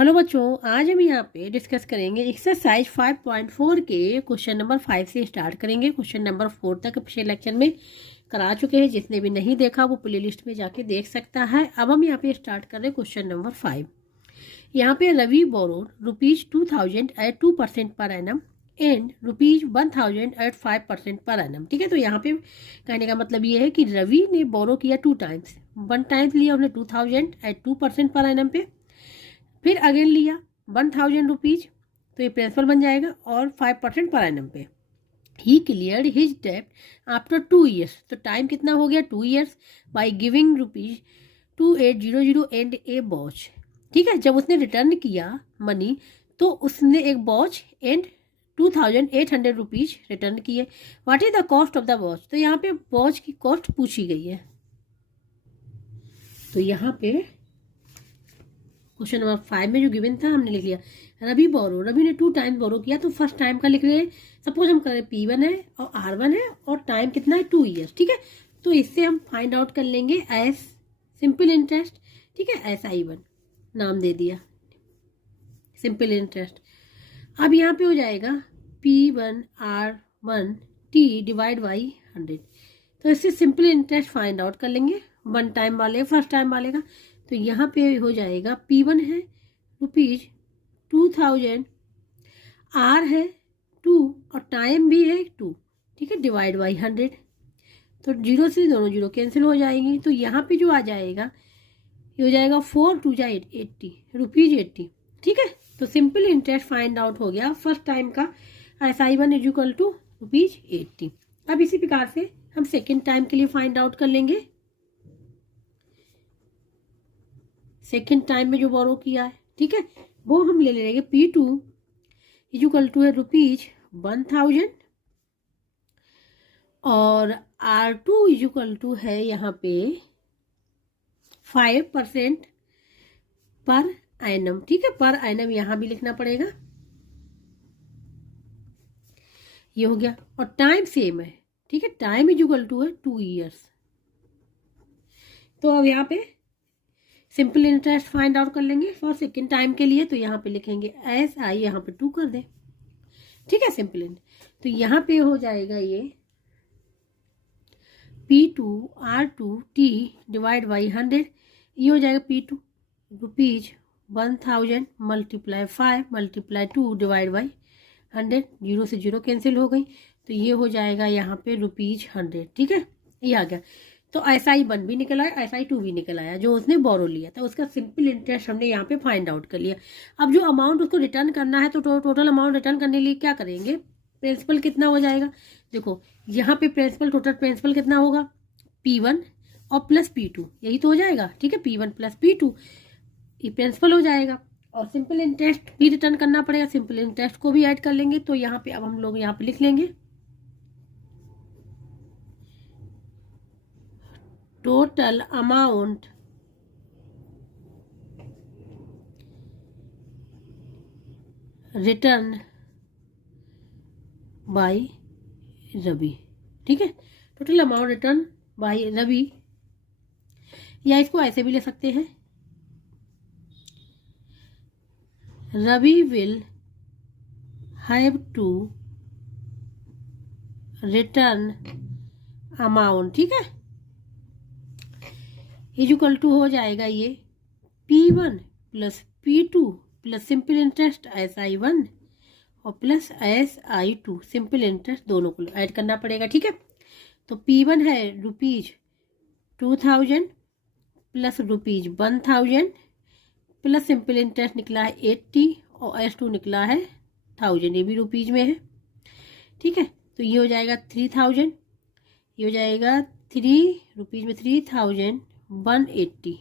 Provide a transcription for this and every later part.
Hello बच्चों, आज हम यहाँ पे डिस्कस करेंगे एक्सरसाइज 5.4 के क्वेश्चन नंबर 5 से स्टार्ट करेंगे। क्वेश्चन नंबर 4 तक पिछले लेक्चर में करा चुके हैं। जिसने भी नहीं देखा वो प्ले लिस्ट में जाके देख सकता है। अब हम यहाँ पे स्टार्ट कर रहे हैं क्वेश्चन नंबर 5। यहाँ पे रवि बोरोड ₹2000 एट 2% पर annum and ₹1000 eight 5% per annum. ठीक है, तो यहाँ पे कहने का मतलब ये है कि रवि ने बोरो किया 2 टाइम्स। 1 टाइम्स लिया उसने 2000 एट 2% पर एनम पे, फिर अगेन लिया 1000 रुपीज, तो ये प्रिंसिपल बन जाएगा, और 5% पर एनम पे। ही क्लियर्ड हिज डेब्ट आफ्टर 2 ईयर्स, तो टाइम कितना हो गया 2 years, by giving ₹2800 and A watch. ठीक है, जब उसने रिटर्न किया मनी तो उसने एक वॉच एंड 2800 रुपीज रिटर्न किए। What is the cost of the watch, तो यहाँ पे वॉच की कॉस्ट पूछी गई है। तो यहाँ पे क्वेश्चन नंबर 5 में जो गिवन था हमने लिख लिया रवि ने 2 टाइम बोरो किया, तो फर्स्ट टाइम का लिख रहे हैं। सपोज हम करें P1 है और R1 है और टाइम कितना है 2 ईयर्स। ठीक है, तो इससे हम फाइंड आउट कर लेंगे एज सिंपल इंटरेस्ट। ठीक है, SI1 नाम दे दिया, सिंपल इंटरेस्ट। अब यहाँ पे हो जाएगा P1 R1 T divide by 100, तो इससे सिंपल इंटरेस्ट फाइंड आउट कर लेंगे 1 टाइम वाले, फर्स्ट टाइम वाले का। तो यहाँ पे हो जाएगा P1 है ₹2000, R है 2 और टाइम भी है 2। ठीक है, डिवाइड बाई 100, तो 0 से दोनों 0 कैंसिल हो जाएंगी। तो यहाँ पे जो आ जाएगा ये हो जाएगा 4 2 जा 80 ₹80। ठीक है, तो सिंपल इंटरेस्ट फाइंड आउट हो गया फर्स्ट टाइम का, SI1 इक्वल टू ₹80। अब इसी प्रकार से हम सेकेंड टाइम के लिए फाइंड आउट कर लेंगे। सेकेंड टाइम में जो बोरो किया है, ठीक है, वो हम ले लेंगे P2 इक्वल टू है ₹1000 और R2 इक्वल टू है यहाँ पे 5% पर एनम। ठीक है, पर एनम यहाँ भी लिखना पड़ेगा, ये हो गया। और टाइम सेम है। ठीक है, टाइम इक्वल टू है 2 ईयर्स। तो अब यहाँ पे सिंपल इंटरेस्ट फाइंड आउट कर लेंगे फॉर सेकेंड टाइम के लिए। तो यहाँ पे लिखेंगे SI, यहाँ पे 2 कर दें। ठीक है, सिंपल इंटरेस्ट। तो यहाँ पे हो जाएगा ये P2 R2 T divide by 100, ये हो जाएगा P2 ₹1000 multiply 5 multiply 2 divide by 100, 0 से 0 कैंसिल हो गई। तो ये हो जाएगा यहाँ पे ₹100। ठीक है, ये आ गया। तो SI1 भी निकल आया, SI2 भी निकल आया, जो उसने बोरो लिया था उसका सिंपल इंटरेस्ट हमने यहाँ पे फाइंड आउट कर लिया। अब जो अमाउंट उसको रिटर्न करना है, तो टोटल अमाउंट रिटर्न करने के लिए क्या करेंगे, प्रिंसिपल कितना हो जाएगा। देखो यहाँ पे प्रिंसिपल, टोटल प्रिंसिपल कितना होगा P1 और प्लस P2, यही तो हो जाएगा। ठीक है, P1 प्लस P2 ये प्रिंसिपल हो जाएगा, और सिंपल इंटरेस्ट भी रिटर्न करना पड़ेगा, सिंपल इंटरेस्ट को भी ऐड कर लेंगे। तो यहाँ पे अब हम लोग यहाँ पे लिख लेंगे total amount return by Ravi. ठीक है, total amount return by Ravi, या इसको ऐसे भी ले सकते हैं, Ravi will have to return amount. ठीक है, इक्वल टू हो जाएगा ये P1 plus P2 plus simple interest SI1 और प्लस SI2 सिंपल इंटरेस्ट, दोनों को ऐड करना पड़ेगा। ठीक है, तो P1 है ₹2000 प्लस ₹1000 प्लस सिंपल इंटरेस्ट निकला है 80 और S2 निकला है 1000, ये भी रुपीज में है। ठीक है, तो ये हो जाएगा 3000, ये हो जाएगा 3 रुपीज में 3180,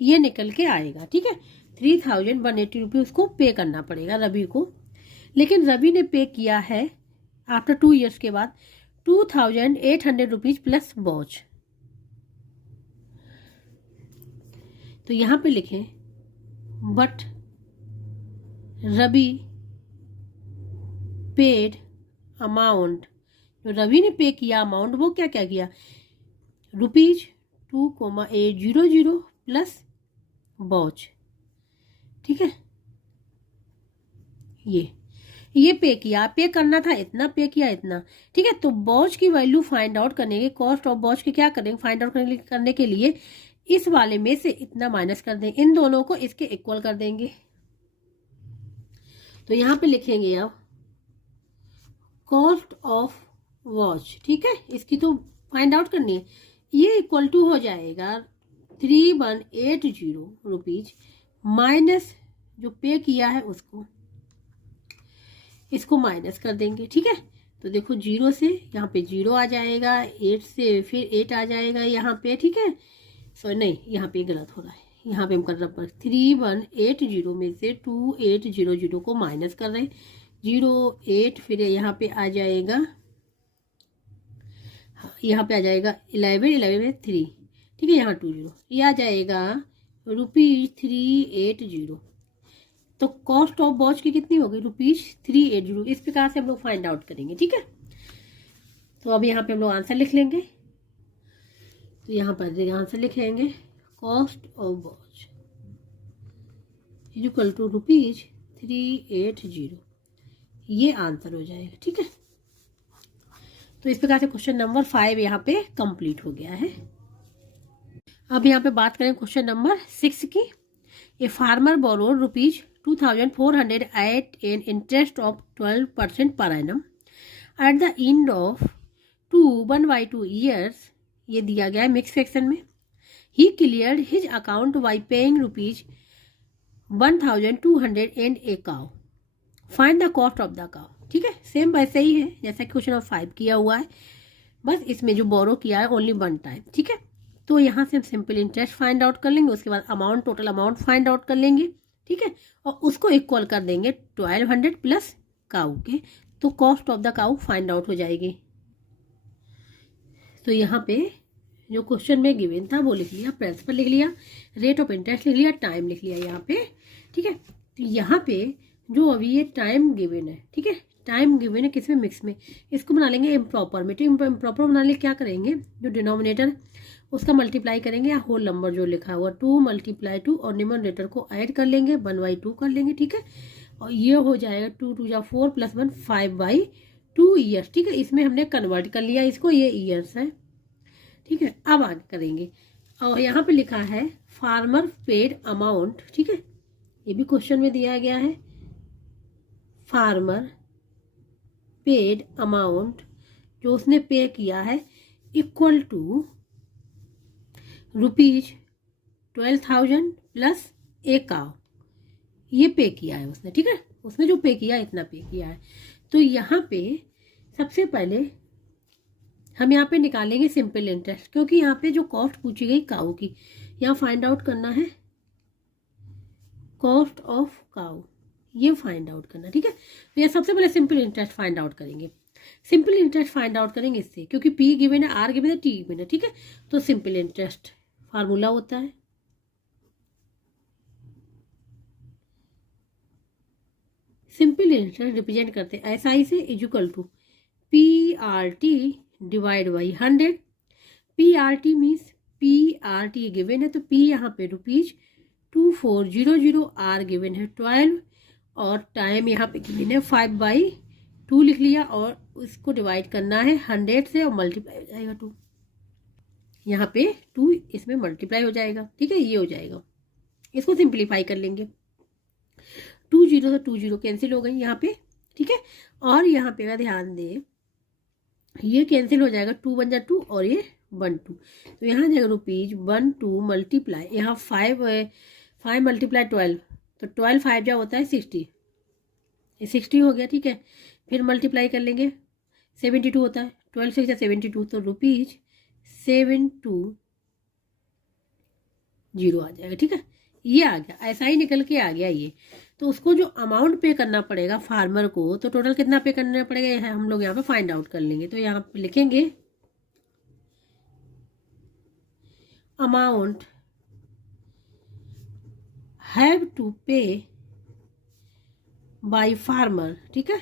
ये निकल के आएगा। ठीक है, 3180 रुपये उसको पे करना पड़ेगा रवि को। लेकिन रवि ने पे किया है आफ्टर 2 ईयर्स के बाद 2800 रुपीज प्लस वॉच। तो यहाँ पे लिखें बट रवि पेड अमाउंट, जो रवि ने पे किया अमाउंट वो क्या क्या किया, ₹2,800 प्लस वॉच। ठीक है, ये पे किया, पे करना था इतना, पे किया इतना, ठीक है। तो बॉच की वैल्यू फाइंड आउट करने के, कॉस्ट ऑफ बॉच के क्या करेंगे फाइंड आउट करने के लिए इस वाले में से इतना माइनस कर देंगे, इन दोनों को इसके इक्वल कर देंगे। तो यहाँ पे लिखेंगे अब कॉस्ट ऑफ वॉच, ठीक है, इसकी तो फाइंड आउट करनी है। ये इक्वल टू हो जाएगा 3180 रुपीज माइनस जो पे किया है उसको, इसको माइनस कर देंगे, ठीक है। तो देखो 0 से यहाँ पे 0 आ जाएगा, 8 से फिर 8 आ जाएगा यहाँ पे, ठीक है। सॉरी नहीं, यहाँ पे गलत हो रहा है, यहाँ पे हम कर रहे हैं 3180 में से 2800 को माइनस कर रहे हैं, 08 फिर यहाँ पे आ जाएगा, यहाँ पे आ जाएगा 11 में 3, ठीक है, यहाँ 20, ये आ जाएगा ₹380। तो कॉस्ट ऑफ वॉच की कितनी होगी ₹380। इस प्रकार से हम लोग फाइंड आउट करेंगे, ठीक है। तो अब यहाँ पे हम लोग आंसर लिख लेंगे। तो यहाँ पर आंसर लिखेंगे cost of watch equal to ₹380, ये आंसर हो जाएगा, ठीक है। तो इस प्रकार से क्वेश्चन नंबर 5 यहाँ पे कंप्लीट हो गया है। अब यहाँ पे बात करें क्वेश्चन नंबर 6 की। A farmer borrowed ₹2400 at an interest of 12% per annum at the end of 1/2 years, ये दिया गया है मिक्स फ्रैक्शन में। ही cleared his account by paying ₹1200 and a cow, find the cost of the cow, ठीक है। Same वैसे ही है जैसा कि क्वेश्चन नंबर 5 किया हुआ है, बस इसमें जो बोरो किया है ओनली 1 टाइम, ठीक है। तो यहाँ से हम सिंपल इंटरेस्ट फाइंड आउट कर लेंगे, उसके बाद amount, total amount find out कर लेंगे, ठीक है, और उसको इक्वल कर देंगे 1200 प्लस काऊ के, तो cost of the cow find out हो जाएगी। तो यहाँ पे जो क्वेश्चन में गिवन था वो लिख लिया, प्रिंसिपल लिख लिया, रेट ऑफ इंटरेस्ट लिख लिया, टाइम लिख लिया यहाँ पे, ठीक है। तो यहाँ पे जो अभी ये टाइम गिवन है, ठीक है, टाइम गिवन है किसमें, मिक्स में, इसको बना लेंगे इम्प्रॉपर में। तो इम्प्रॉपर बनाने के क्या करेंगे, जो डिनोमिनेटर उसका मल्टीप्लाई करेंगे या होल नंबर जो लिखा हुआ 2 × 2 और न्यूमरेटर को ऐड कर लेंगे 1/2 कर लेंगे, ठीक है। और ये हो जाएगा 2 × 2 = 4 + 1 5/2 ईयर्स, ठीक है। इसमें हमने कन्वर्ट कर लिया इसको, ये ईयर्स है, ठीक है। अब आगे करेंगे, और यहाँ पे लिखा है फार्मर पेड अमाउंट, ठीक है, ये भी क्वेश्चन में दिया गया है। फार्मर पेड अमाउंट जो उसने पे किया है equal to ₹12,000 plus a cow, ये पे किया है उसने, ठीक है, उसने जो पे किया इतना पे किया है। तो यहाँ पे सबसे पहले हम यहाँ पे निकालेंगे सिंपल इंटरेस्ट, क्योंकि यहाँ पे जो कॉस्ट पूछी गई काऊ की, यहाँ फाइंड आउट करना है कॉस्ट ऑफ काऊ, ये फाइंड आउट करना, ठीक है। तो यह सबसे पहले सिंपल इंटरेस्ट फाइंड आउट करेंगे। सिंपल इंटरेस्ट फाइंड आउट करेंगे इससे, क्योंकि पी गिवन है, आर गिवन है, टी गिवन है, ठीक है। तो सिंपल इंटरेस्ट फार्मूला होता है सिंपल इंटरेस्ट रिप्रेजेंट करते हैं SI से equal to PRT divide by 100। PRT means PRT given है, तो P यहाँ पे ₹2400, R गिवन है 12 और टाइम यहाँ पे गिवन है 5/2 लिख लिया, और उसको डिवाइड करना है 100 से और मल्टीप्लाई हो जाएगा 2, यहाँ पे 2 इसमें मल्टीप्लाई हो जाएगा, ठीक है, ये हो जाएगा। इसको सिंप्लीफाई कर लेंगे, 2 0 से 2 0 कैंसिल हो गई यहाँ पे, ठीक है। और यहाँ पे का ध्यान दे, ये कैंसिल हो जाएगा, 2 बन जाए 2 और ये 1 2, तो यहाँ जाएगा ₹12 मल्टीप्लाई, यहाँ 5 × 12, तो 12 5 जा होता है 60, ये 60 हो गया, ठीक है। फिर मल्टीप्लाई कर लेंगे, 72 होता है, 12 6 × 72, तो ₹720 आ जाएगा, ठीक है, ये आ गया, ऐसा ही निकल के आ गया ये। तो उसको जो अमाउंट पे करना पड़ेगा फार्मर को, तो टोटल कितना पे करना पड़ेगा हम लोग यहाँ पे फाइंड आउट कर लेंगे। तो यहाँ पे लिखेंगे अमाउंट हैव टू पे बाय फार्मर, ठीक है,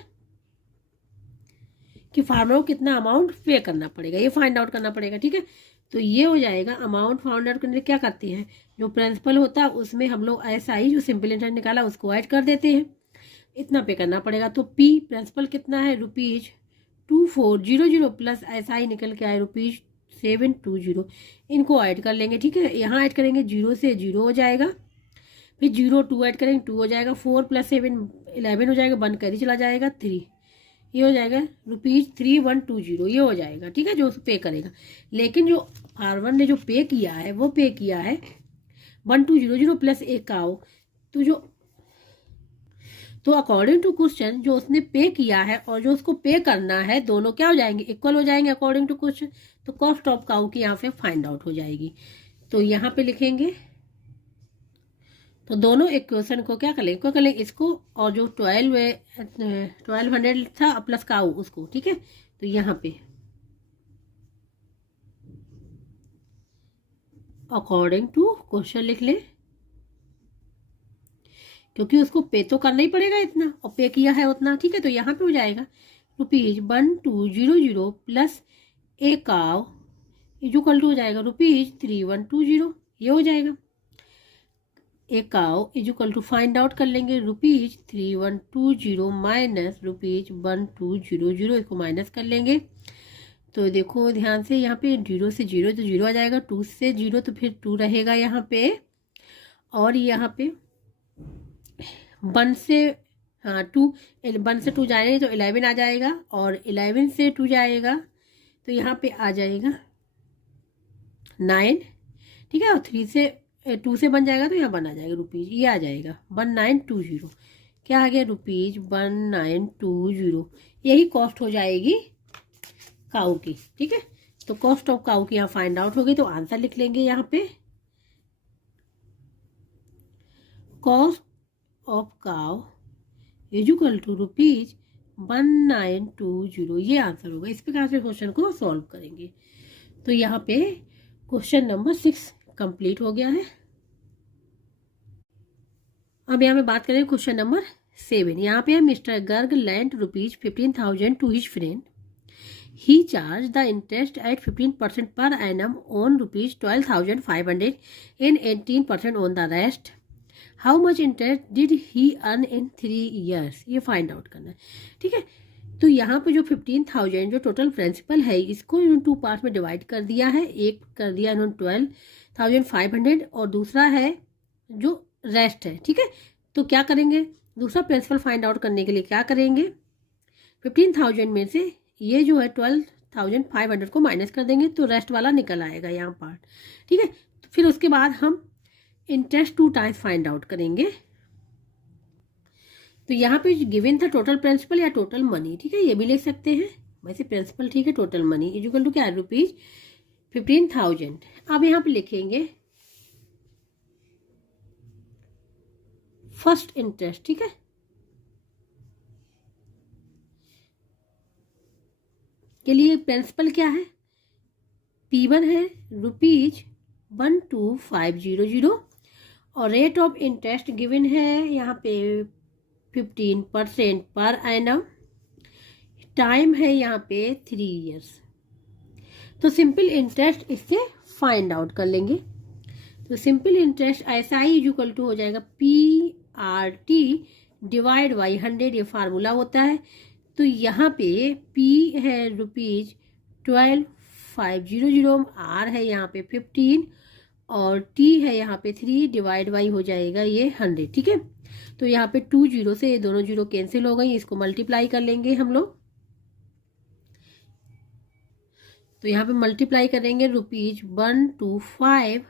कि फार्मर को कितना अमाउंट पे करना पड़ेगा, ये फाइंड आउट करना पड़ेगा, ठीक है। तो ये हो जाएगा अमाउंट फाइंड आउट करने क्या करते हैं, जो प्रिंसिपल होता है उसमें हम लोग SI जो सिंपल इंटरेस्ट निकाला उसको ऐड कर देते हैं, इतना पे करना पड़ेगा। तो पी प्रिंसिपल कितना है, ₹2400 प्लस ऐसा ही निकल के आए ₹720। इनको ऐड कर लेंगे, ठीक है। यहाँ ऐड करेंगे 0 से 0 हो जाएगा, फिर 0 2 ऐड करेंगे 2 हो जाएगा, 4 + 7 11 हो जाएगा, बंद कर ही चला जाएगा 3, ये हो जाएगा ₹3120, ये हो जाएगा, ठीक है, जो पे करेगा। लेकिन जो R1 ने जो पे किया है वो पे किया है 1200 प्लस एक का आओ, तो अकॉर्डिंग टू क्वेश्चन जो उसने पे किया है और जो उसको पे करना है दोनों क्या हो जाएंगे, इक्वल हो जाएंगे अकॉर्डिंग टू क्वेश्चन। तो कॉस्ट ऑफ काऊ की यहाँ पे फाइंड आउट हो जाएगी। तो यहाँ पे लिखेंगे, तो दोनों इक्वेशन को क्या कर लेंगे इसको, और जो 1200 था प्लस काऊ उसको, ठीक है। तो यहाँ पे अकॉर्डिंग टू क्वेश्चन लिख ले, क्योंकि उसको पे तो करना ही पड़ेगा इतना, और पे किया है उतना, ठीक है। तो यहाँ पे हो जाएगा ₹1200 प्लस एक काव इक्वल टू हो जाएगा ₹3120, ये हो जाएगा। एक काव इक्वल टू फाइंड आउट कर लेंगे ₹3120 माइनस ₹1200, इसको माइनस कर लेंगे। तो देखो ध्यान से, यहाँ पे 0 से 0 तो 0 आ जाएगा, 2 से 0 तो फिर 2 रहेगा यहाँ पे, और यहाँ पे 1 से 2 जाएंगे तो 11 आ जाएगा, और 11 से 2 जाएगा तो यहाँ पे आ जाएगा 9, ठीक है। और 2 से बन जाएगा तो यहाँ बन आ जाएगा रुपीज, ये आ जाएगा 1920, क्या आ गया ₹1920। यही कॉस्ट हो जाएगी काऊ की, ठीक है। तो कॉस्ट ऑफ काऊ की यहाँ फाइंड आउट हो गई। तो आंसर लिख लेंगे यहाँ पे, cost of cow equal to ₹1920, ये आंसर होगा। इस प्रकार से क्वेश्चन को सॉल्व करेंगे। तो यहाँ पे क्वेश्चन नंबर 6 कंप्लीट हो गया है। अब यहाँ पे बात करें क्वेश्चन नंबर 7। यहाँ पे mister Garg lent ₹15,000 to his friend, he charged the interest at 15% per annum on ₹12,500 and 18% on the rest. How much interest did he earn in 3 years? ये फाइंड आउट करना है, ठीक है। तो यहाँ पे जो 15,000 जो टोटल प्रिंसिपल है इसको इन्होंने 2 पार्ट में डिवाइड कर दिया है। एक कर दिया इन्होंने 12,500 और दूसरा है जो रेस्ट है, ठीक है। तो क्या करेंगे, दूसरा प्रिंसिपल फाइंड आउट करने के लिए क्या करेंगे, 15,000 में से ये जो है 12,500 को माइनस कर देंगे तो रेस्ट वाला निकल आएगा यहाँ पार्ट, ठीक है। तो फिर उसके बाद हम इंटरेस्ट 2 टाइम्स फाइंड आउट करेंगे। तो यहाँ पे गिवन था टोटल प्रिंसिपल या टोटल मनी, ठीक है, ये भी लिख सकते हैं। वैसे प्रिंसिपल ठीक है, टोटल मनी इक्वल टू क्या है ₹15,000। अब यहाँ पे लिखेंगे फर्स्ट इंटरेस्ट, ठीक है। के लिए प्रिंसिपल क्या है, P1 है ₹12,500 और रेट ऑफ इंटरेस्ट गिवन है यहाँ पे 15% पर एनम, टाइम है यहाँ पे 3 इयर्स। तो सिंपल इंटरेस्ट इससे फाइंड आउट कर लेंगे। तो सिंपल इंटरेस्ट ऐसा ही इक्वल टू हो जाएगा PRT डिवाइड बाई 100, ये फार्मूला होता है। तो यहाँ पे P है ₹12,500, R है यहाँ पे 15 और T है यहाँ पे 3 डिवाइड बाई हो जाएगा ये 100, ठीक है। तो यहाँ पे 2 0 से ये दोनों 0 कैंसिल हो गई, इसको मल्टीप्लाई कर लेंगे हम लोग। तो यहाँ पे मल्टीप्लाई करेंगे ₹125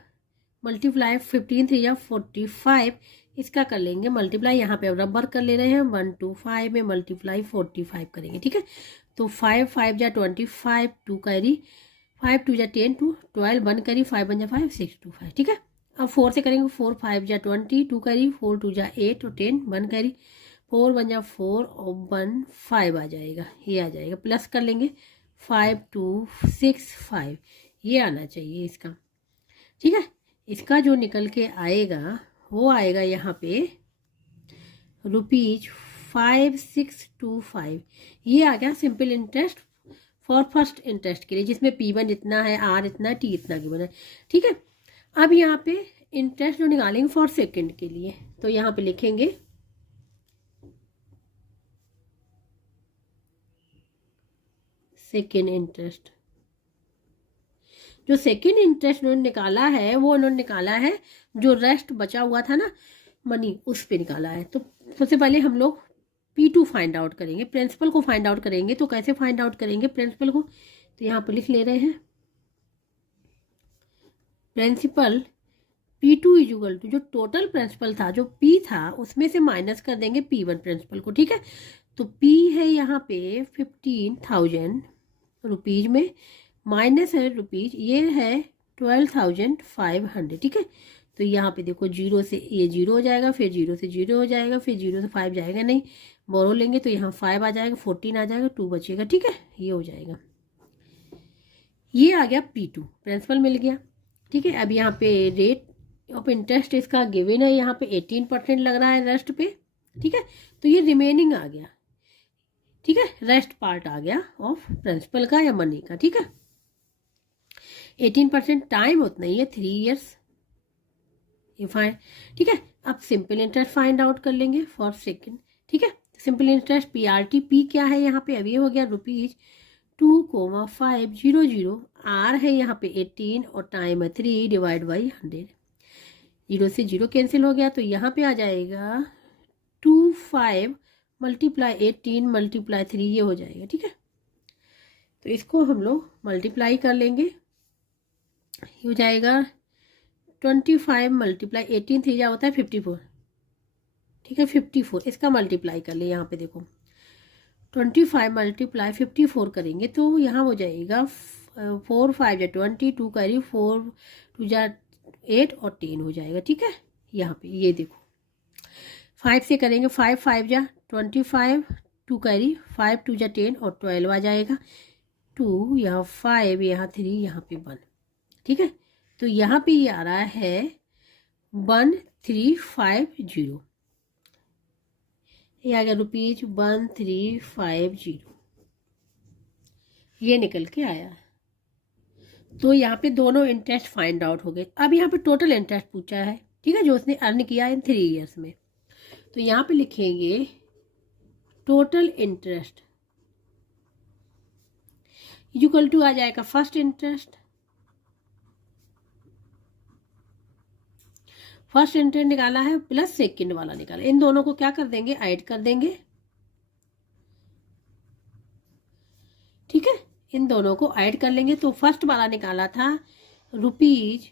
मल्टीप्लाई 15 3 या 45, इसका कर लेंगे मल्टीप्लाई। यहाँ पे रबर कर ले रहे हैं, 125 में मल्टीप्लाई 45 करेंगे, ठीक है। तो 5 5 जा 25, 2 कैरी 5 2 जा 10 2 12 1 कैरी 5 1 जा 5 6 2 5, ठीक है। अब 4 से करेंगे, 4 5 जा 20 2 कैरी 4 2 जा 8 और 10 1 कैरी 4 1 जा 4 और 1 5 आ जाएगा, ये आ जाएगा। प्लस कर लेंगे 5 2 6 5, ये आना चाहिए इसका, ठीक है। इसका जो निकल के आएगा वो आएगा यहाँ पे ₹5625, ये आ गया simple interest for first interest के लिए, जिसमें P1 इतना है, R इतना है, T इतना गिवन है, ठीक है। अब यहाँ पे इंटरेस्ट जो निकालेंगे फॉर सेकंड के लिए, तो यहाँ पे लिखेंगे सेकेंड इंटरेस्ट। जो सेकेंड इंटरेस्ट उन्होंने निकाला है वो उन्होंने निकाला है जो रेस्ट बचा हुआ था ना मनी, उस पे निकाला है। तो सबसे पहले हम लोग P2 फाइंड आउट करेंगे, प्रिंसिपल को फाइंड आउट करेंगे। तो कैसे फाइंड आउट करेंगे प्रिंसिपल को, तो यहाँ पर लिख ले रहे हैं प्रिंसिपल P2 इजुगल टू जो टोटल प्रिंसिपल था, जो P था उसमें से माइनस कर देंगे P1 प्रिंसिपल को, ठीक है। तो P है यहाँ पे 15,000 रुपीज में, माइनस है रुपीज, ये है 12,500, ठीक है। तो यहाँ पे देखो जीरो से ये जीरो हो जाएगा, फिर जीरो से जीरो हो जाएगा, फिर जीरो से 5 जाएगा नहीं, बोरो लेंगे तो यहाँ 5 आ जाएगा, 14 आ जाएगा, 2 बचेगा, ठीक है। ये हो जाएगा, ये आ गया P2 प्रिंसिपल मिल गया, ठीक है। अब यहाँ पे रेट ऑफ इंटरेस्ट इसका गिवन है, यहाँ पे 18% लग रहा है रेस्ट पे, ठीक है। तो ये रिमेनिंग आ गया, ठीक है, रेस्ट पार्ट आ गया ऑफ प्रिंसिपल का या मनी का, ठीक है। 18% टाइम उतना ही है 3 ईयर्स, ये फाइन, ठीक है। अब सिंपल इंटरेस्ट फाइंड आउट कर लेंगे फॉर सेकेंड, ठीक है। सिंपल इंटरेस्ट PRT, P क्या है यहाँ पे, अभी हो गया ₹2,500, R है यहाँ पे 18 और टाइम है 3 डिवाइड बाई 100, जीरो से जीरो कैंसिल हो गया, तो यहाँ पे आ जाएगा 25 मल्टीप्लाई 18 मल्टीप्लाई 3, ये हो जाएगा, ठीक है। तो इसको हम लोग मल्टीप्लाई कर लेंगे, ये हो जाएगा 25 मल्टीप्लाई 18, 3 जा होता है 54, ठीक है, 54। इसका मल्टीप्लाई कर ले, यहाँ पे देखो 25 मल्टीप्लाई 54 करेंगे तो यहाँ हो जाएगा 4 5 जा 20, 2 करी 4 2 जा 8 और 10 हो जाएगा, ठीक है। यहाँ पे ये देखो 5 से करेंगे, 5 5 जा 25, 2 कैरी 5 2 जा 10 और 12 आ जाएगा, 2 यहाँ 5 यहाँ 3 यहाँ पे 1, ठीक है। तो यहाँ पे ये आ रहा है 1350, ये आ गया ₹1350, ये निकल के आया। तो यहाँ पे दोनों इंटरेस्ट फाइंड आउट हो गए। अब यहाँ पे टोटल इंटरेस्ट पूछा है, ठीक है, जो उसने अर्न किया इन 3 ईयर्स में। तो यहाँ पे लिखेंगे टोटल इंटरेस्ट इक्वल टू आ जाएगा फर्स्ट इंटरेस्ट निकाला है प्लस सेकंड वाला निकाला, इन दोनों को क्या कर देंगे, ऐड कर देंगे, ठीक है। इन दोनों को ऐड कर लेंगे तो फर्स्ट वाला निकाला था रुपीज,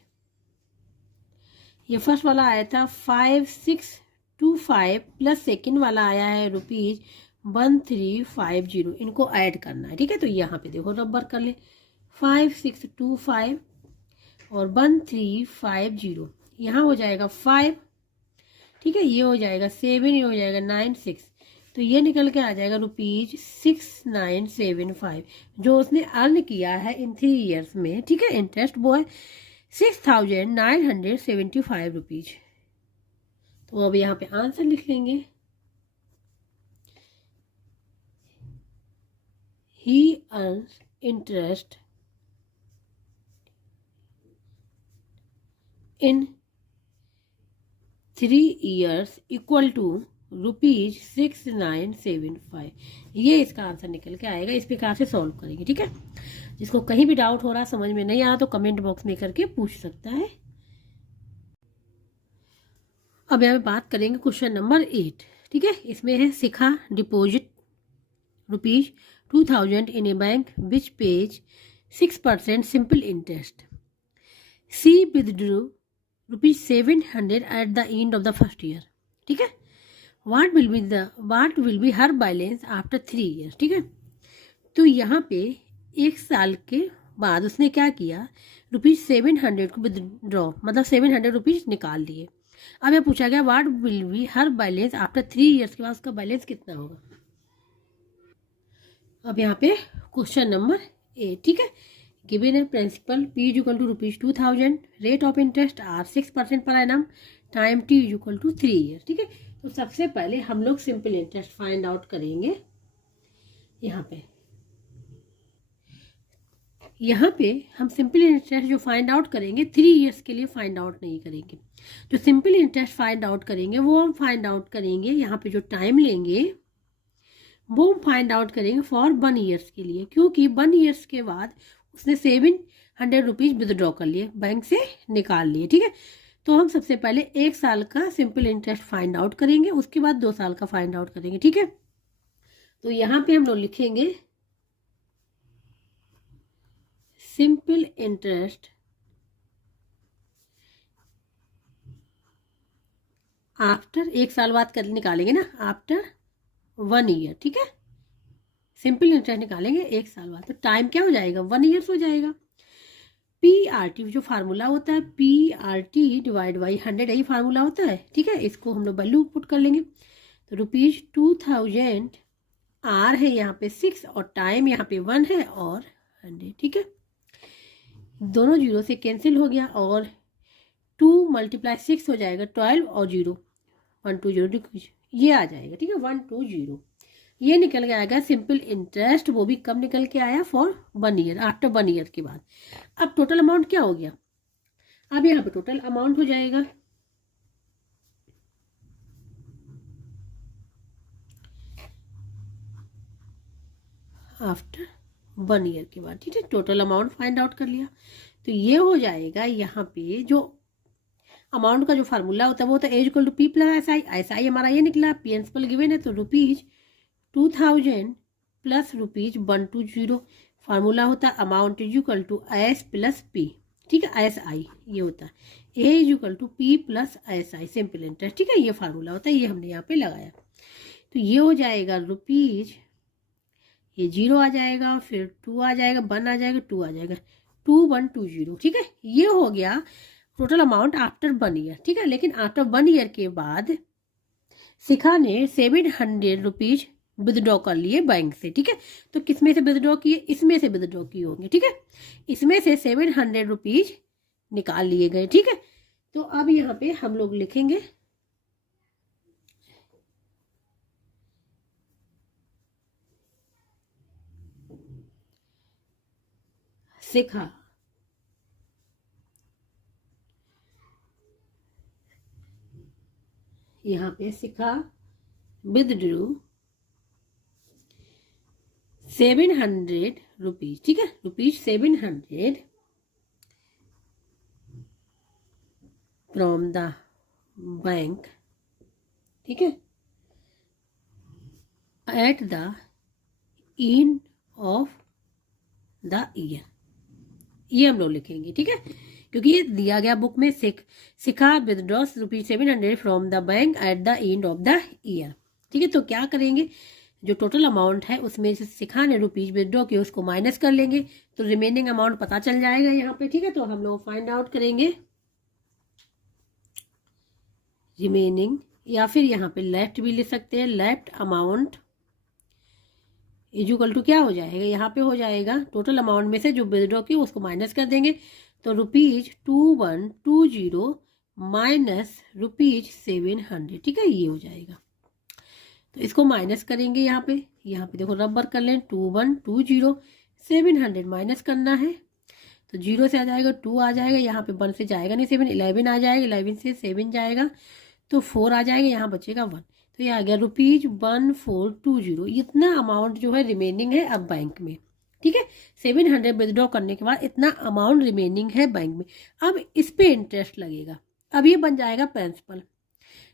ये फर्स्ट वाला आया था 5625 प्लस सेकंड वाला आया है ₹1350, इनको ऐड करना है, ठीक है। तो यहाँ पे देखो नंबर कर ले 5625 और 1350, यहाँ हो जाएगा 5, ठीक है, ये हो जाएगा 7, ये हो जाएगा 9 6, तो ये निकल के आ जाएगा ₹6975 जो उसने अर्न किया है इन 3 ईयर्स में, ठीक है। इंटरेस्ट वो है ₹6975। तो अब यहाँ पे आंसर लिख लेंगे, he earns interest in 3 years equal to ₹6975, ये इसका आंसर निकल के आएगा। इस प्रकार से सॉल्व करेंगे, ठीक है। जिसको कहीं भी डाउट हो रहा, समझ में नहीं आ रहा, तो कमेंट बॉक्स में करके पूछ सकता है। अब यहाँ पे बात करेंगे क्वेश्चन नंबर 8, ठीक है। इसमें है Shikha deposit ₹2000 in a bank which pays 6% simple interest, she withdrew ₹700 at the end of the first year, ठीक है। What will be her balance after 3 years, ठीक है। तो यहाँ पे 1 साल के बाद उसने क्या किया, ₹700 को विदड्रॉ, मतलब ₹700 निकाल लिए। अब यह पूछा गया what will be her balance after 3 years के बाद उसका बैलेंस कितना होगा। अब यहाँ पे क्वेश्चन नंबर 8, ठीक है। गिवन है principal P equal to ₹2000, rate of interest R 6% पर annum, time T equal to 3 year, ठीक है। तो सबसे पहले हम लोग सिंपल इंटरेस्ट फाइंड आउट करेंगे। यहाँ पे हम सिंपल इंटरेस्ट जो फाइंड आउट करेंगे 3 ईयर्स के लिए फाइंड आउट नहीं करेंगे। जो सिंपल इंटरेस्ट फाइंड आउट करेंगे वो हम फाइंड आउट करेंगे यहाँ पे जो टाइम लेंगे वो हम फाइंड आउट करेंगे फॉर 1 ईयर्स के लिए, क्योंकि 1 ईयर्स के बाद उसने 700 रुपीज़ विदड्रॉ कर लिए, बैंक से निकाल लिए। ठीक है, तो हम सबसे पहले 1 साल का सिंपल इंटरेस्ट फाइंड आउट करेंगे, उसके बाद 2 साल का फाइंड आउट करेंगे। ठीक है, तो यहाँ पे हम लोग लिखेंगे सिंपल इंटरेस्ट आफ्टर, 1 साल बाद कर निकालेंगे ना, आफ्टर 1 ईयर। ठीक है, सिंपल इंटरेस्ट निकालेंगे 1 साल बाद, तो टाइम क्या हो जाएगा, 1 ईयर्स हो जाएगा। PRT जो फार्मूला होता है, PRT डिवाइड बाई 100, यही फार्मूला होता है। ठीक है, इसको हम लोग वैल्यू पुट कर लेंगे, तो ₹2000 R है यहाँ पे 6 और टाइम यहाँ पे 1 है और 100। ठीक है, दोनों जीरो से कैंसिल हो गया और 2 × 6 हो जाएगा 12 और 0 120 ये आ जाएगा। ठीक है, 120 ये निकल के आएगा सिंपल इंटरेस्ट। वो भी कब निकल के आया, फॉर 1 ईयर, आफ्टर 1 ईयर के बाद। अब टोटल अमाउंट क्या हो गया, अब यहाँ पे टोटल अमाउंट हो जाएगा आफ्टर 1 ईयर के बाद। ठीक है, टोटल अमाउंट फाइंड आउट कर लिया, तो ये हो जाएगा यहाँ पे जो अमाउंट का जो फार्मूला होता है वो होता है A=P + SI। SI हमारा ये निकला, प्रिंसिपल गिवन है, तो ₹2000 प्लस ₹120। फार्मूला होता है अमाउंट S + P। ठीक है, SI ये होता है A=P + SI सिंपल इंटरेस्ट। ठीक है, ये फार्मूला होता है, ये हमने यहाँ पे लगाया, तो ये हो जाएगा रुपीज, ये 0 आ जाएगा, फिर 2 आ जाएगा, 1 आ जाएगा, 2 आ जाएगा, 2120। ठीक है, ये हो गया टोटल अमाउंट आफ्टर 1 ईयर। ठीक है, लेकिन आफ्टर 1 ईयर के बाद शिखा ने 700 रुपीज विदड्रॉ कर लिए बैंक से। ठीक है, तो किस में से विदड्रॉ किए, इसमें से विदड्रॉ किए होंगे। ठीक है, इसमें से 700 रुपीज निकाल लिए गए। ठीक है, तो अब यहाँ पे हम लोग लिखेंगे शिखा यहाँ पे शिखा विदड्रू 700 रुपीज। ठीक है, ₹700 फ्रॉम द बैंक। ठीक है, eight the end of the year, ये हम लोग लिखेंगे। ठीक है, क्योंकि ये दिया गया बुक में, शिखा विदड्रॉस ₹700 from the bank at the end of the year. ठीक है, तो क्या करेंगे, जो टोटल अमाउंट है उसमें से शिखा ने रुपीज विदड्रॉ किए उसको माइनस कर लेंगे, तो रिमेनिंग अमाउंट पता चल जाएगा यहाँ पे। ठीक है, तो हम लोग फाइंड आउट करेंगे रिमेनिंग, या फिर यहाँ पे लेफ्ट भी लिख सकते हैं, लेफ्ट अमाउंट इक्वल क्या हो जाएगा, यहाँ पे हो जाएगा टोटल अमाउंट में से जो विदड्रॉ की उसको माइनस कर देंगे, तो ₹2120 माइनस ₹700। ठीक है, ये हो जाएगा, तो इसको माइनस करेंगे यहाँ पे देखो रबर कर लें, 2120 700 माइनस करना है, तो 0 से आ जाएगा 2 आ जाएगा, यहाँ पे 1 से जाएगा नहीं, 7 11 आ जाएगा, 11 से 7 जाएगा तो 4 आ जाएगा, यहाँ बचेगा 1, तो ये आ गया ₹1420। इतना अमाउंट जो है रिमेनिंग है अब बैंक में। ठीक है, 700 विदड्रॉ करने के बाद इतना अमाउंट रिमेनिंग है बैंक में। अब इस पे इंटरेस्ट लगेगा, अब ये बन जाएगा प्रिंसिपल।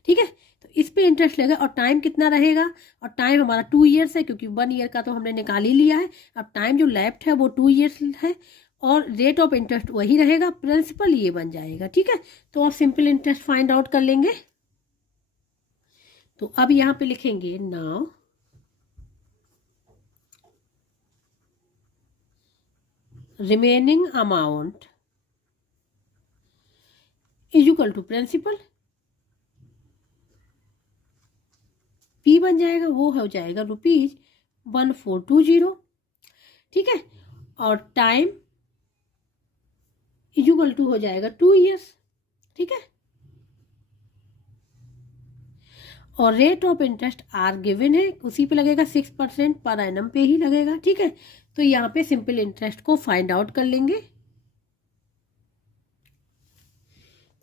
ठीक है, तो इस पे इंटरेस्ट लगेगा और टाइम कितना रहेगा, और टाइम हमारा 2 ईयर्स है, क्योंकि 1 ईयर का तो हमने निकाल ही लिया है। अब टाइम जो लेफ्ट है वो 2 ईयर्स है और रेट ऑफ इंटरेस्ट वही रहेगा, प्रिंसिपल ये बन जाएगा। ठीक है, तो आप सिंपल इंटरेस्ट फाइंड आउट कर लेंगे, तो अब यहाँ पे लिखेंगे now remaining amount is equal to principal, P बन जाएगा, वो हो जाएगा ₹1420। ठीक है, और टाइम इज इक्वल टू हो जाएगा 2 ईयर्स। ठीक है, और rate of interest R given है, उसी पे लगेगा 6% पर एनम पे ही लगेगा। ठीक है, तो यहाँ पे सिंपल इंटरेस्ट को फाइंड आउट कर लेंगे,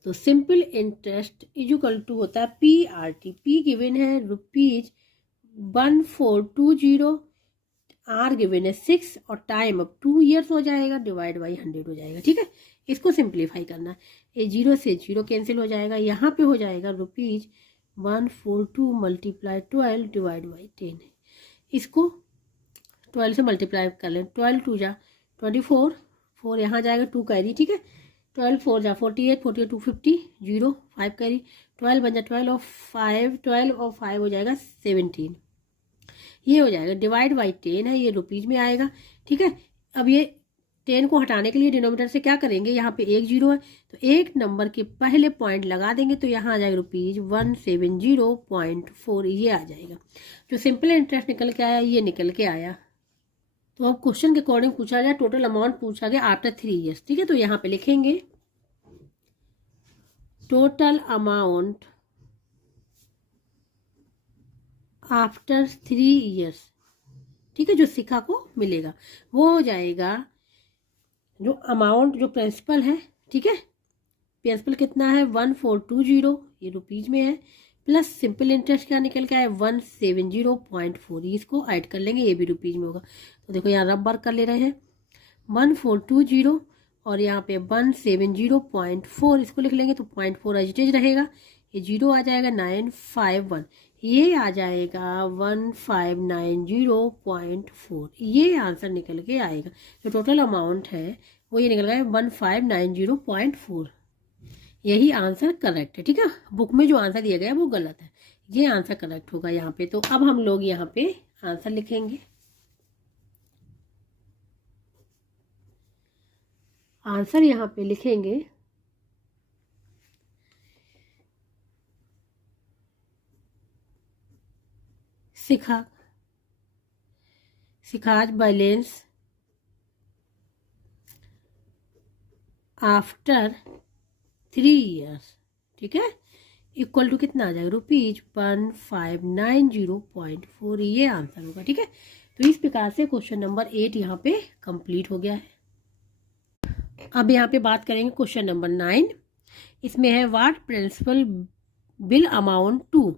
तो simple interest is equal to होता है PRT, P गिवन है 1420, आर गिवन है 6 और टाइम अब 2 ईयर्स हो जाएगा, डिवाइड बाई 100 हो जाएगा। ठीक है, इसको सिंप्लीफाई करना है। ये 0 से 0 कैंसिल हो जाएगा, यहाँ पे हो जाएगा ₹142 मल्टीप्लाई 12 डिवाइड बाई 10। इसको 12 से मल्टीप्लाई कर लें, 12 2 जा 24, 4 यहाँ जाएगा, 2 कैरी। ठीक है, 12 4 जा 48, 48 250, 0 5 कैरी, 12 बन जा 12 और 5 हो जाएगा 17। ये हो जाएगा डिवाइड बाई 10 है, ये रुपीज़ में आएगा। ठीक है, अब ये 10 को हटाने के लिए डिनोमिनेटर से क्या करेंगे, यहाँ पे एक 0 है तो एक नंबर के पहले पॉइंट लगा देंगे, तो यहाँ आ जाएगा ₹170.4, ये आ जाएगा। जो सिंपल इंटरेस्ट निकल के आया ये निकल के आया। तो अब क्वेश्चन के अकॉर्डिंग पूछा गया, टोटल अमाउंट पूछा गया आफ्टर 3 ईयर्स। ठीक है, तो यहाँ पे लिखेंगे टोटल अमाउंट आफ्टर 3 ईयर्स। ठीक है, जो सिक्का को मिलेगा वो हो जाएगा, जो अमाउंट जो प्रिंसिपल है, ठीक है, प्रिंसिपल कितना है 1420, ये रुपीज में है, प्लस सिंपल इंटरेस्ट क्या निकल के आया 170.4, इसको ऐड कर लेंगे, ये भी रुपीज में होगा। तो देखो यहाँ रब वर्क कर ले रहे हैं, 1420 और यहाँ पे 170.4, इसको लिख लेंगे तो 0.4 एजिटेज रहेगा, ये 0 आ जाएगा 951, ये आ जाएगा 1590.4, ये आंसर निकल के आएगा। जो टोटल अमाउंट है वो ये निकल गया 1590.4, यही आंसर करेक्ट है। ठीक है, बुक में जो आंसर दिया गया है वो गलत है, ये आंसर करेक्ट होगा यहाँ पे। तो अब हम लोग यहाँ पे आंसर लिखेंगे, आंसर यहाँ पे लिखेंगे सिखाज बैलेंस आफ्टर 3 ईयर्स। ठीक है, इक्वल टू कितना आ जाएगा ₹1590.4, ये आंसर होगा। ठीक है, तो इस प्रकार से क्वेश्चन नंबर 8 यहाँ पे कंप्लीट हो गया है। अब यहाँ पे बात करेंगे क्वेश्चन नंबर 9। इसमें है what principal will amount to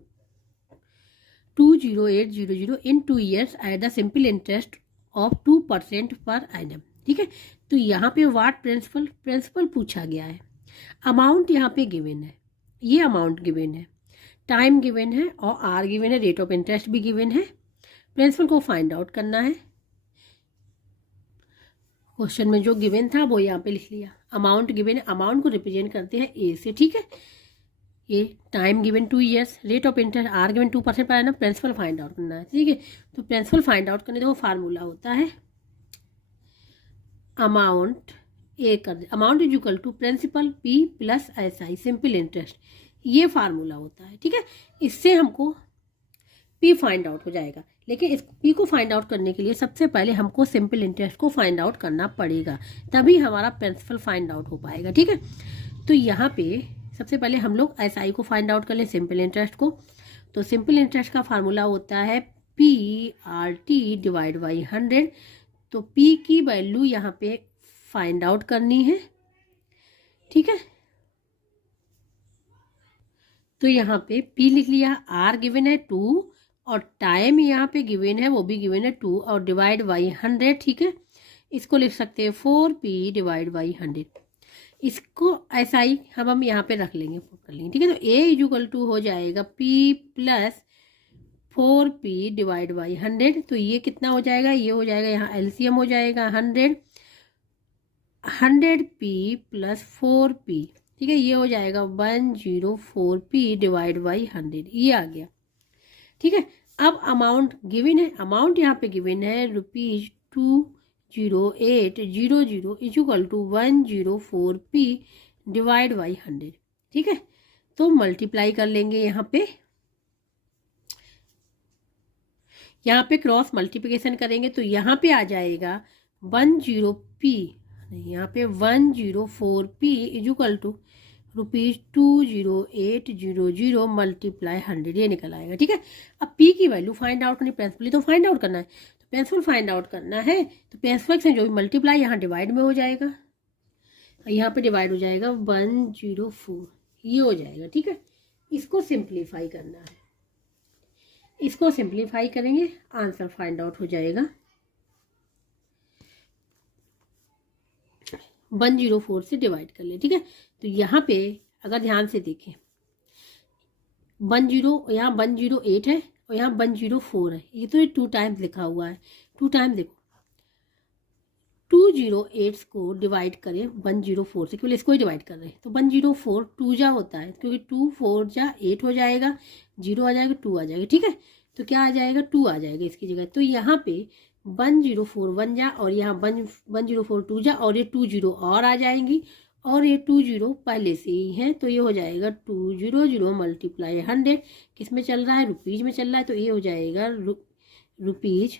20800 in 2 years at the simple interest of 2% पर एनम। ठीक है, तो यहाँ पे व्हाट प्रिंसिपल पूछा गया है, अमाउंट यहाँ पे गिवन है, ये अमाउंट गिवन है, टाइम गिवन है और आर गिवन है, रेट ऑफ इंटरेस्ट भी गिवन है। प्रिंसिपल को फाइंड आउट करना है, क्वेश्चन में जो गिवन था वो यहाँ पे लिख लिया, अमाउंट गिवन है, अमाउंट को रिप्रेजेंट करते हैं ए से। ठीक है, ये time given 2 years, rate of interest R given 2% पर है ना, प्रिंसिपल फाइंड आउट करना है। ठीक है, तो प्रिंसिपल फाइंड आउट करने देखो फार्मूला होता है अमाउंट ए कर, amount is equal to principal P plus S I simple interest, ये फार्मूला होता है। ठीक है, इससे हमको पी फाइंड आउट हो जाएगा, लेकिन इस पी को फाइंड आउट करने के लिए सबसे पहले हमको सिंपल इंटरेस्ट को फाइंड आउट करना पड़ेगा, तभी हमारा प्रिंसिपल फाइंड आउट हो पाएगा। ठीक है, तो यहाँ पे सबसे पहले हम लोग एस आई को फाइंड आउट कर लें, सिंपल इंटरेस्ट को। तो सिंपल इंटरेस्ट का फार्मूला होता है P R T divide by 100। तो पी की वैल्यू यहाँ पे फाइंड आउट करनी है। ठीक है, तो यहाँ पे P लिख लिया, R गिवन है 2 और टाइम यहाँ पे गिवन है, वो भी गिवन है 2 और डिवाइड बाई 100। ठीक है, इसको लिख सकते हैं 4P डिवाइड बाई 100, इसको ऐसा ही हम यहाँ पे रख लेंगे, कर लेंगे। ठीक है, तो A इक्वल टू हो जाएगा P plus 4P divide by 100। तो ये कितना हो जाएगा, ये हो जाएगा यहाँ एलसीएम हो जाएगा 100P प्लस 4P। ठीक है, ये हो जाएगा 104P डिवाइड बाई 100, ये आ गया। ठीक है, अब अमाउंट गिवन है, अमाउंट यहाँ पे गिवन है ₹20800 equal to 104P divide by 100। ठीक है, तो मल्टीप्लाई कर लेंगे यहाँ पे क्रॉस मल्टीप्लिकेशन करेंगे तो यहाँ पे आ जाएगा 10P, नहीं यहाँ पे 104P इक्वल टू ₹20800 मल्टीप्लाई 100, ये निकल आएगा। ठीक है, अब P की वैल्यू फाइंड आउट करनी, प्रिंसिपल तो फाइंड आउट करना है, तो प्रिंसिपल फाइंड आउट करना है तो प्रिंसिपल से जो भी मल्टीप्लाई यहाँ डिवाइड में हो जाएगा, यहाँ पे डिवाइड हो जाएगा 104, ये हो जाएगा। ठीक है, इसको सिंप्लीफाई करना है, इसको सिंप्लीफाई करेंगे, आंसर फाइंड आउट हो जाएगा 104 से डिवाइड कर ले। ठीक है, तो यहाँ पे अगर ध्यान से देखें 10 यहाँ 108 है और यहाँ 104 है, ये तो 2 टाइम्स लिखा हुआ है। 2 टाइम्स देखो 208 को डिवाइड करें 104 से, केवल इसको ही डिवाइड कर रहे हैं तो 104 2 जा होता है, क्योंकि 2 4 जा 8 हो जाएगा, 0 आ जाएगा, 2 आ जाएगा। ठीक है, तो क्या आ जाएगा 2 आ जाएगा इसकी जगह। तो यहाँ पे 104 1 जा और यहाँ 104 2 जा और ये 20 और आ जाएंगी और ये 20 पहले से ही है, तो ये हो जाएगा 200 मल्टीप्लाई 100 किस में चल रहा है, रुपीज में चल रहा है, तो ये हो जाएगा रुपीज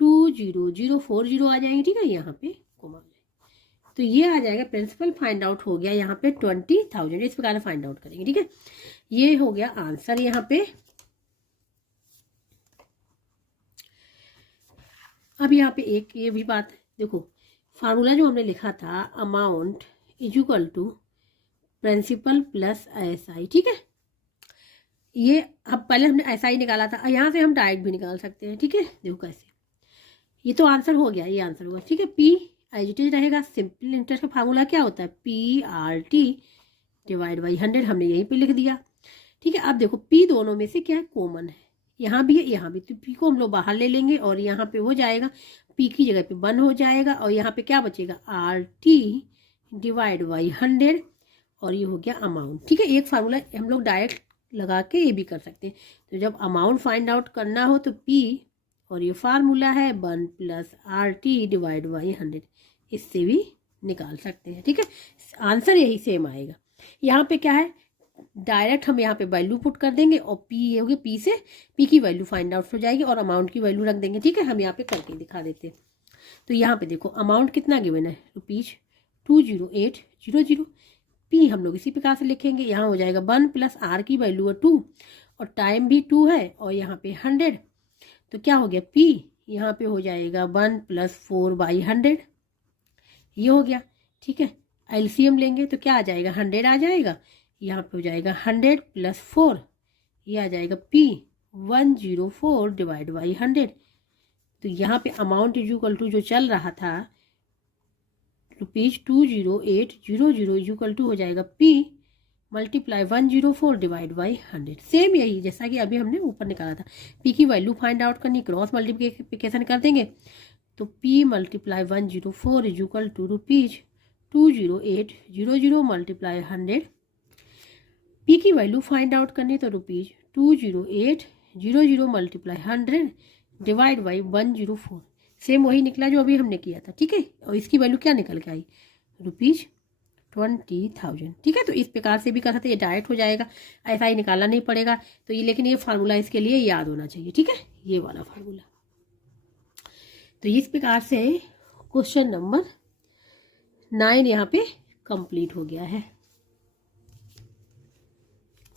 20040 आ जाएंगे। ठीक है, यहाँ पे कोमा आ जाएगा, तो ये आ जाएगा प्रिंसिपल फाइंड आउट हो गया यहाँ पे 20,000। इस प्रकार फाइंड आउट करेंगे। ठीक है, ये हो गया आंसर यहाँ पे। अब यहाँ पे एक ये भी बात है, देखो फार्मूला जो हमने लिखा था amount is equal to principal plus SI. ठीक है, ये अब पहले हमने एसआई निकाला था, यहाँ से हम डायरेक्ट भी निकाल सकते हैं। ठीक है, देखो कैसे, ये तो आंसर हो गया, ये आंसर हुआ। ठीक है, पी एज इट इज रहेगा। सिंपल इंटरेस्ट का फार्मूला क्या होता है, PRT डिवाइड बाई 100, हमने यहीं पे लिख दिया। ठीक है, अब देखो पी दोनों में से क्या है, कॉमन है, यहाँ भी है यहाँ भी, तो पी को हम लोग बाहर ले लेंगे और यहाँ पे हो जाएगा पी की जगह पे 1 हो जाएगा और यहाँ पे क्या बचेगा RT डिवाइड बाई 100 और ये हो गया अमाउंट। ठीक है, एक फार्मूला हम लोग डायरेक्ट लगा के ये भी कर सकते हैं। तो जब अमाउंट फाइंड आउट करना हो तो पी और ये फार्मूला है 1 प्लस RT डिवाइड बाई 100, इससे भी निकाल सकते हैं। ठीक है, आंसर यही सेम आएगा। यहाँ पे क्या है, डायरेक्ट हम यहाँ पे वैल्यू पुट कर देंगे और पी ये होगी, पी से पी की वैल्यू फाइंड आउट हो जाएगी और अमाउंट की वैल्यू रख देंगे। ठीक है, हम यहाँ पे करके दिखा देते हैं। तो यहाँ पे देखो अमाउंट कितना गिवन है, ₹20800। पी हम लोग इसी प्रकार से लिखेंगे, यहाँ हो जाएगा 1 प्लस R की वैल्यू है 2 और टाइम भी 2 है और यहाँ पे 100, तो क्या हो गया पी यहाँ पे हो जाएगा 1 प्लस 4/100, ये हो गया। ठीक है, एलसीएम लेंगे तो क्या आ जाएगा 100 आ जाएगा, यहाँ पे हो जाएगा 100 प्लस 4, ये आ जाएगा P 104 डिवाइड बाई 100। तो यहाँ पे अमाउंट इज इक्वल टू जो चल रहा था ₹20800 इज इक्वल टू हो जाएगा P multiply 104 divide by 100। Same यही जैसा कि अभी हमने ऊपर निकाला था, P की वैल्यू फाइंड आउट करनी, क्रॉस मल्टीप्लिकेशन कर देंगे तो P multiply 104 is equal to ₹20800 multiply 100। P की वैल्यू फाइंड आउट करनी तो ₹20800 मल्टीप्लाई 100 डिवाइड बाई 104, सेम वही निकला जो अभी हमने किया था। ठीक है, और इसकी वैल्यू क्या निकल के आई, ₹20,000। ठीक है, तो इस प्रकार से भी कर सकते, ये डायरेक्ट हो जाएगा, ऐसा ही निकालना नहीं पड़ेगा। तो ये लेकिन ये फार्मूला इसके लिए याद होना चाहिए। ठीक है, ये वाला फार्मूला। तो इस प्रकार से क्वेश्चन नंबर 9 यहाँ पे कंप्लीट हो गया है,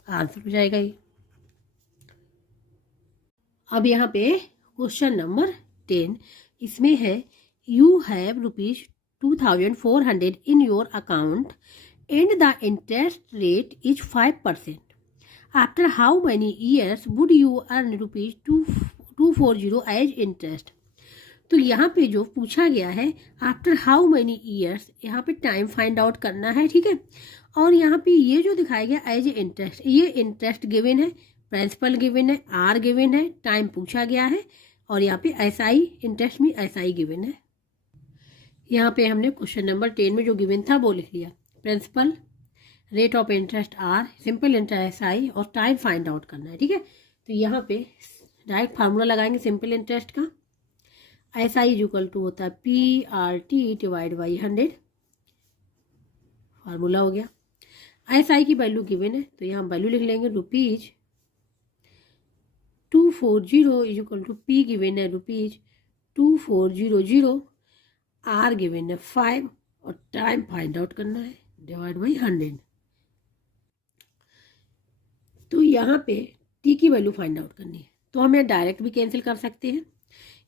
आंसर हो जाएगा ये। अब यहाँ पे क्वेश्चन नंबर 10, इसमें है you have ₹2,400 in your account and the interest rate is 5%. After how many years would you earn ₹240 as interest? तो यहाँ पे जो पूछा गया है आफ्टर हाउ मैनी ईयर्स, यहाँ पे टाइम फाइंड आउट करना है। ठीक है, और यहाँ पे ये जो दिखाया गया एज ए इंटरेस्ट, ये इंटरेस्ट गिवन है, प्रिंसिपल गिवन है, आर गिवन है, टाइम पूछा गया है और यहाँ पे एसआई इंटरेस्ट में एसआई गिवन है। यहाँ पे हमने क्वेश्चन नंबर 10 में जो गिवन था वो लिख लिया, principal, rate of interest R, simple interest SI और टाइम फाइंड आउट करना है। ठीक है, तो यहाँ पे डायरेक्ट फार्मूला लगाएंगे सिंपल इंटरेस्ट का, एसआई इज इक्वल टू होता है PRT डिवाइड बाई 100, फार्मूला हो गया। एसआई की वैल्यू गिवन है तो यहाँ वैल्यू लिख लेंगे, ₹240 is equal to P given है ₹2400, आर गिवन है 5 और टाइम फाइंड आउट करना है डिवाइड बाई 100। तो यहाँ पे टी की वैल्यू फाइंड आउट करनी है तो हमें डायरेक्ट भी कैंसिल कर सकते हैं।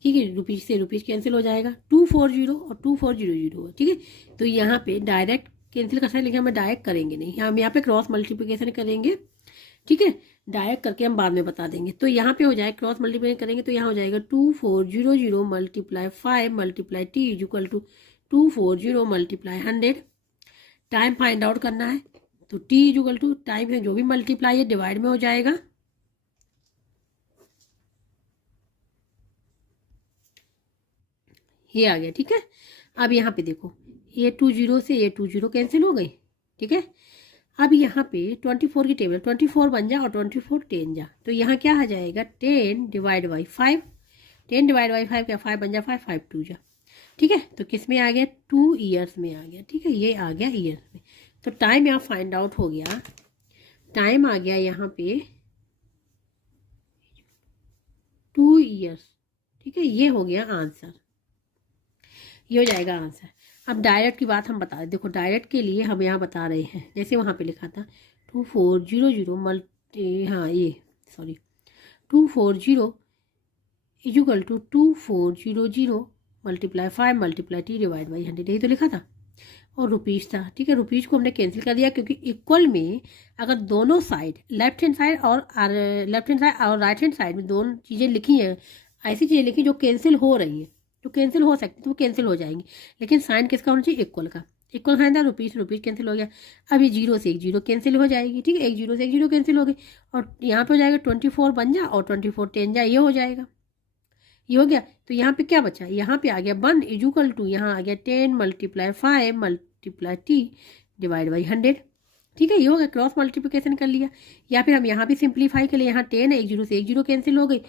ठीक है, रुपीज से रुपीज कैंसिल हो जाएगा, 240 और 2400 ठीक है, तो यहाँ पे डायरेक्ट कैंसिल कर सकते हैं लेकिन हमें डायरेक्ट करेंगे नहीं, हम यहाँ पे क्रॉस मल्टीप्लिकेशन करेंगे। ठीक है, डायरेक्ट करके हम बाद में बता देंगे। तो यहाँ पे हो जाए क्रॉस मल्टीप्लाई करेंगे तो यहाँ हो जाएगा 2400 multiply 5 multiply T is equal to 240 multiply 100। Time find out करना है तो T is equal to time है जो भी मल्टीप्लाई है डिवाइड में हो जाएगा। ये आ गया, ठीक है। अब यहाँ पे देखो ये 20 से ये 20 कैंसिल हो गई, ठीक है। अब यहाँ पे 24 की टेबल 24 बन जा और 24 10 जा, तो यहाँ क्या आ जाएगा 10 डिवाइड बाई 5। 10 डिवाइड बाई 5 क्या 5 बन जा 5 5 2 जा, ठीक है। तो किस में आ गया 2 ईयर्स में आ गया, ठीक है। ये आ गया ईयर्स में, तो टाइम यहाँ फाइंड आउट हो गया। टाइम आ गया यहाँ पे 2 ईयर्स, ठीक है। ये हो गया आंसर, ये हो जाएगा आंसर। अब डायरेक्ट की बात हम बता रहे, देखो डायरेक्ट के लिए हम यहाँ बता रहे हैं, जैसे वहाँ पे लिखा था 2400 मल्टी, हाँ ये sorry 240 equal to 2400 multiply 5 multiply T divide by 100, यही तो लिखा था। और रुपीज़ था, ठीक है। रुपीज़ को हमने कैंसिल कर दिया क्योंकि इक्वल में अगर दोनों साइड लेफ्ट हैंड साइड और राइट हैंड साइड में दोनों चीज़ें लिखी हैं, ऐसी चीज़ें लिखी जो कैंसिल हो रही हैं, तो कैंसिल हो सकती है, तो वो कैंसिल हो जाएंगी। लेकिन साइन किसका होना चाहिए इक्वल का। इक्वल साइन था रुपीज़, रुपीज़ कैंसिल हो गया। अब ये 0 से 1 0 कैंसिल हो जाएगी, ठीक है। 1 0 से 1 0 कैंसिल हो गई और यहाँ पे हो जाएगा 24 बन जा और 24 10 जा, ये हो जाएगा। ये हो गया, तो यहाँ पे क्या बचा, यहाँ पे आ गया 1 इक्वल टू, यहाँ आ गया 10 multiply 5 multiply T divide by 100, ठीक है। ये हो गया, क्रॉस मल्टीप्लिकेशन कर लिया। या फिर हम यहाँ भी सिंप्लीफाई कर लिया, यहाँ 10 है 1 0 से 1 0 कैंसिल हो गई,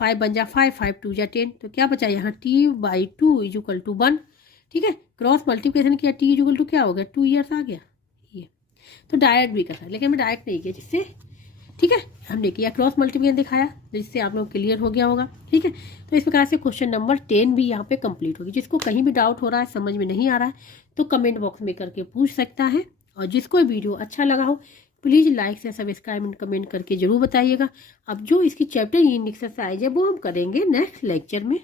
5 बन जा 5 5 2 जा 10, तो क्या बचा यहाँ T by 2 is equal to 1, ठीक है। क्रॉस मल्टीप्लिकेशन किया, टी इज इक्वल टू क्या हो गया 2 ईयर्स आ गया। ये तो डायरेक्ट भी करा, लेकिन मैं डायरेक्ट नहीं किया, जिससे ठीक है हमने किया क्रॉस मल्टीप्लिकेशन दिखाया, जिससे आप लोग क्लियर हो गया होगा, ठीक है। तो इस प्रकार से क्वेश्चन नंबर 10 भी यहाँ पे कंप्लीट होगी। जिसको कहीं भी डाउट हो रहा है, समझ में नहीं आ रहा है, तो कमेंट बॉक्स में करके पूछ सकता है। और जिसको वीडियो अच्छा लगा हो प्लीज़ लाइक से सब्सक्राइब एंड कमेंट करके जरूर बताइएगा। अब जो इसकी चैप्टर इन एक्सरसाइज है वो हम करेंगे नेक्स्ट लेक्चर में।